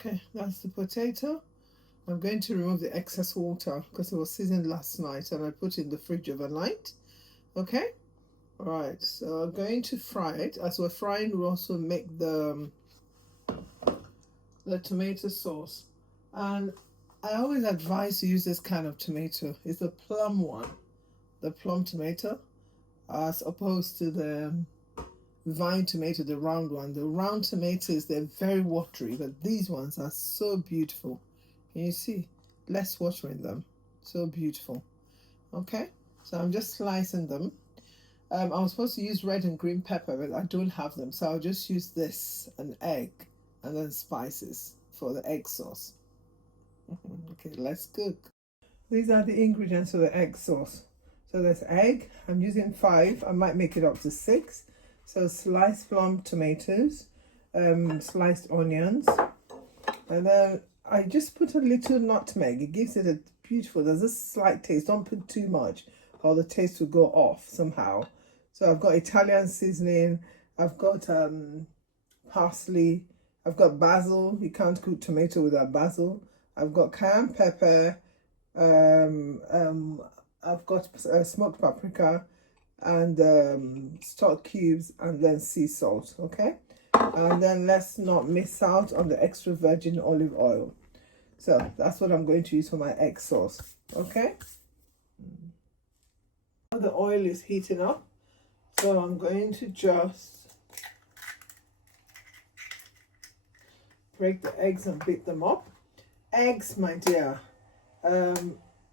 Okay, that's the potato. I'm going to remove the excess water because it was seasoned last night and I put it in the fridge overnight. Okay, all right, so I'm going to fry it. As we're frying, we also make the tomato sauce. And I always advise to use this kind of tomato. It's the plum one, the plum tomato, as opposed to the vine tomato, the round one. The round tomatoes, they're very watery, but these ones are so beautiful. Can you see? Less water in them. So beautiful. Okay, so I'm just slicing them. I was supposed to use red and green pepper, but I don't have them, so I'll just use this, an egg, and then spices for the egg sauce. Okay, let's cook. These are the ingredients for the egg sauce. So there's egg. I'm using 5. I might make it up to 6. So sliced plum tomatoes, sliced onions, and then I just put a little nutmeg. It gives it a beautiful, there's a slight taste. Don't put too much or the taste will go off somehow. So I've got Italian seasoning, I've got parsley, I've got basil. You can't cook tomato without basil. I've got cayenne pepper, I've got smoked paprika, and stock cubes, and then sea salt. Okay, and then let's not miss out on the extra virgin olive oil. So that's what I'm going to use for my egg sauce. Okay, the oil is heating up, so I'm going to just break the eggs and beat them up. Eggs, my dear,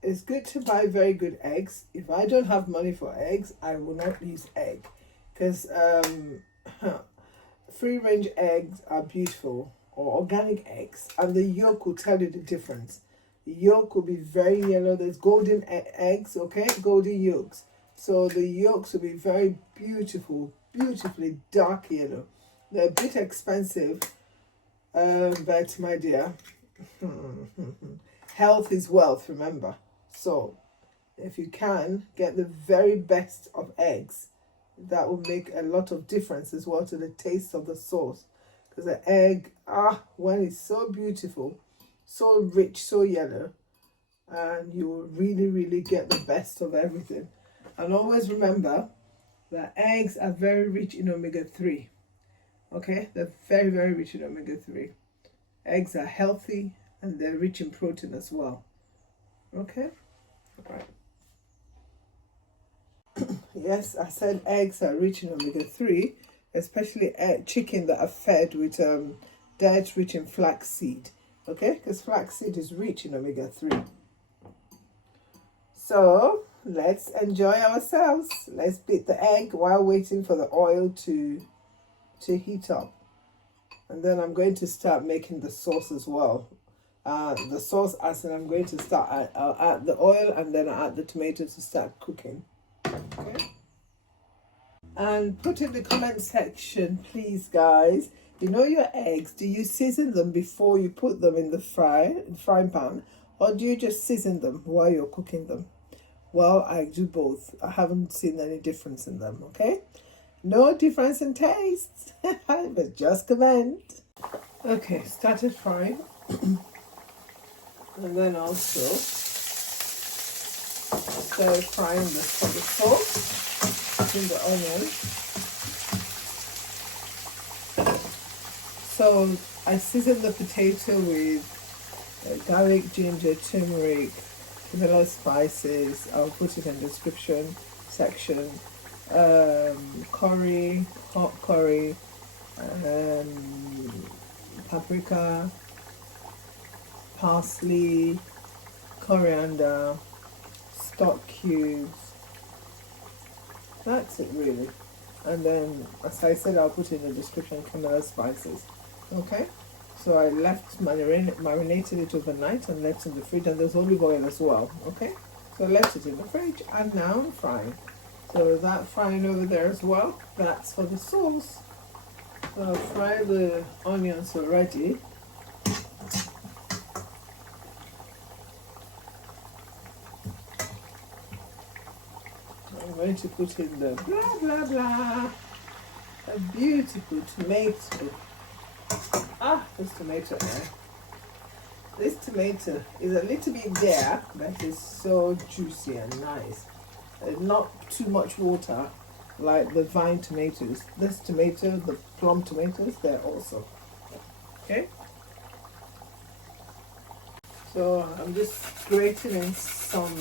it's good to buy very good eggs. If I don't have money for eggs, I will not use egg, because free range eggs are beautiful, or organic eggs, and the yolk will tell you the difference. The yolk will be very yellow. There's golden eggs, okay, golden yolks. So the yolks will be very beautiful, beautifully dark yellow. They're a bit expensive, but my dear, health is wealth, remember. So if you can get the very best of eggs, that will make a lot of difference as well to the taste of the sauce. Because the egg, when it's so beautiful, so rich, so yellow, and you will really, really get the best of everything. And always remember that eggs are very rich in omega-3. Okay, they're very, very rich in omega-3. Eggs are healthy and they're rich in protein as well. Okay, all right. Yes, I said eggs are rich in omega-3, especially chicken that are fed with diet rich in flaxseed. Okay, because flaxseed is rich in omega-3. So let's enjoy ourselves. Let's beat the egg while waiting for the oil to heat up. And then I'm going to start making the sauce as well. The sauce, as in I'm going to start, I'll add the oil and then I'll add the tomato to start cooking. Okay. And put in the comment section, please, guys. You know your eggs, do you season them before you put them in the frying pan, or do you just season them while you're cooking them? Well, I do both. I haven't seen any difference in them, okay? No difference in taste, but just comment. Okay, started frying. And then also started frying the sauce in the onions. So I seasoned the potato with garlic, ginger, turmeric, vanilla spices. I'll put it in the description section. Curry, hot curry, paprika, parsley, coriander, stock cubes. That's it really. And then, as I said, I'll put in the description vanilla spices. Okay, so I left marinated it overnight and left in the fridge, and there's olive oil as well. Okay, so I left it in the fridge, and now I'm frying. So that frying over there as well, that's for the sauce. So I'll fry the onions already. I'm going to put in the blah blah blah, a beautiful tomato. There's tomato there. This tomato is a little bit there, but it's so juicy and nice. Not too much water like the vine tomatoes. This tomato, the plum tomatoes, they're awesome. Okay? So I'm just grating in some,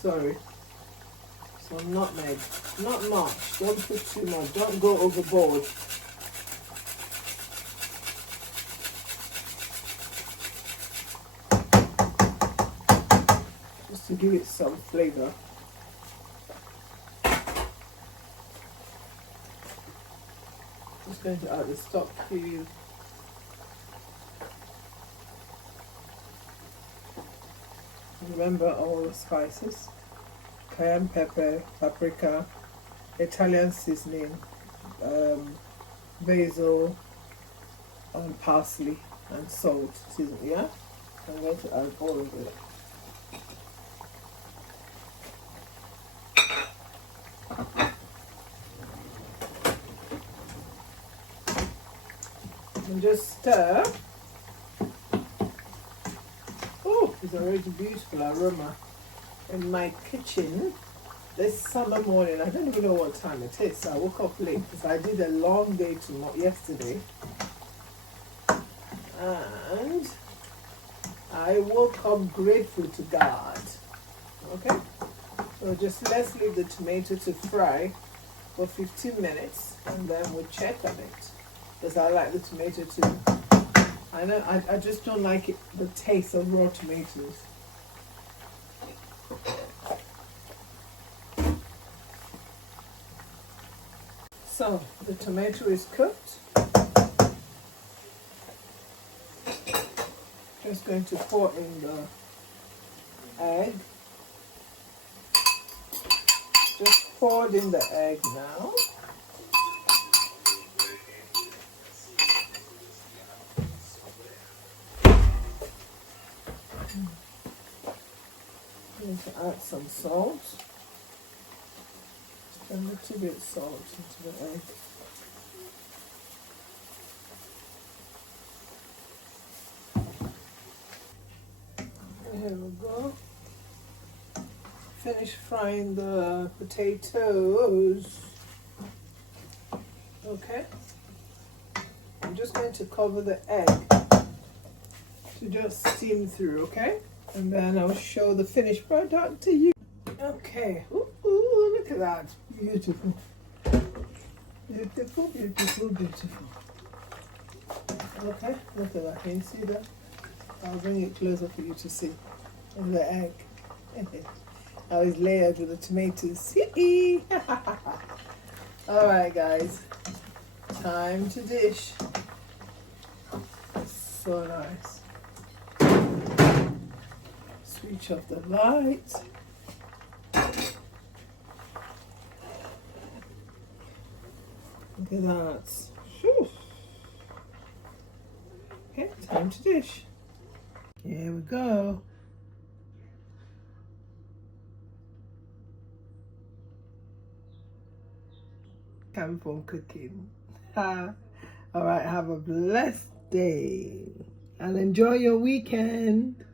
some nutmeg. Not much. Don't put too much. Don't go overboard. Just to give it some flavor. Just going to add the stock cube. Remember all the spices: cayenne pepper, paprika, Italian seasoning, basil, and parsley, and salt. Yeah, I'm going to add all of it. And just stir. Oh, it's already beautiful aroma in my kitchen this summer morning. I don't even know what time it is. So I woke up late because I did a long day yesterday. And I woke up grateful to God. Okay? So let's leave the tomato to fry for 15 minutes and then we'll check on it. Because I like the tomato too. I know I just don't like the taste of raw tomatoes. So the tomato is cooked. Just going to pour in the egg. Just poured in the egg now. I'm going to add some salt. A little bit of salt into the egg. Here we go. Finish frying the potatoes. Okay. I'm just going to cover the egg to just steam through, okay? And then I'll show the finished product to you. Okay. Ooh, look at that. Beautiful. Beautiful, beautiful, beautiful. Okay, look at that. Can you see that? I'll bring it closer for you to see. And the egg. How it's layered with the tomatoes. Alright guys. Time to dish. So nice. Switch off the light. Look at that. Whew. Okay, time to dish. Here we go. Come from cooking. All right, have a blessed day and enjoy your weekend.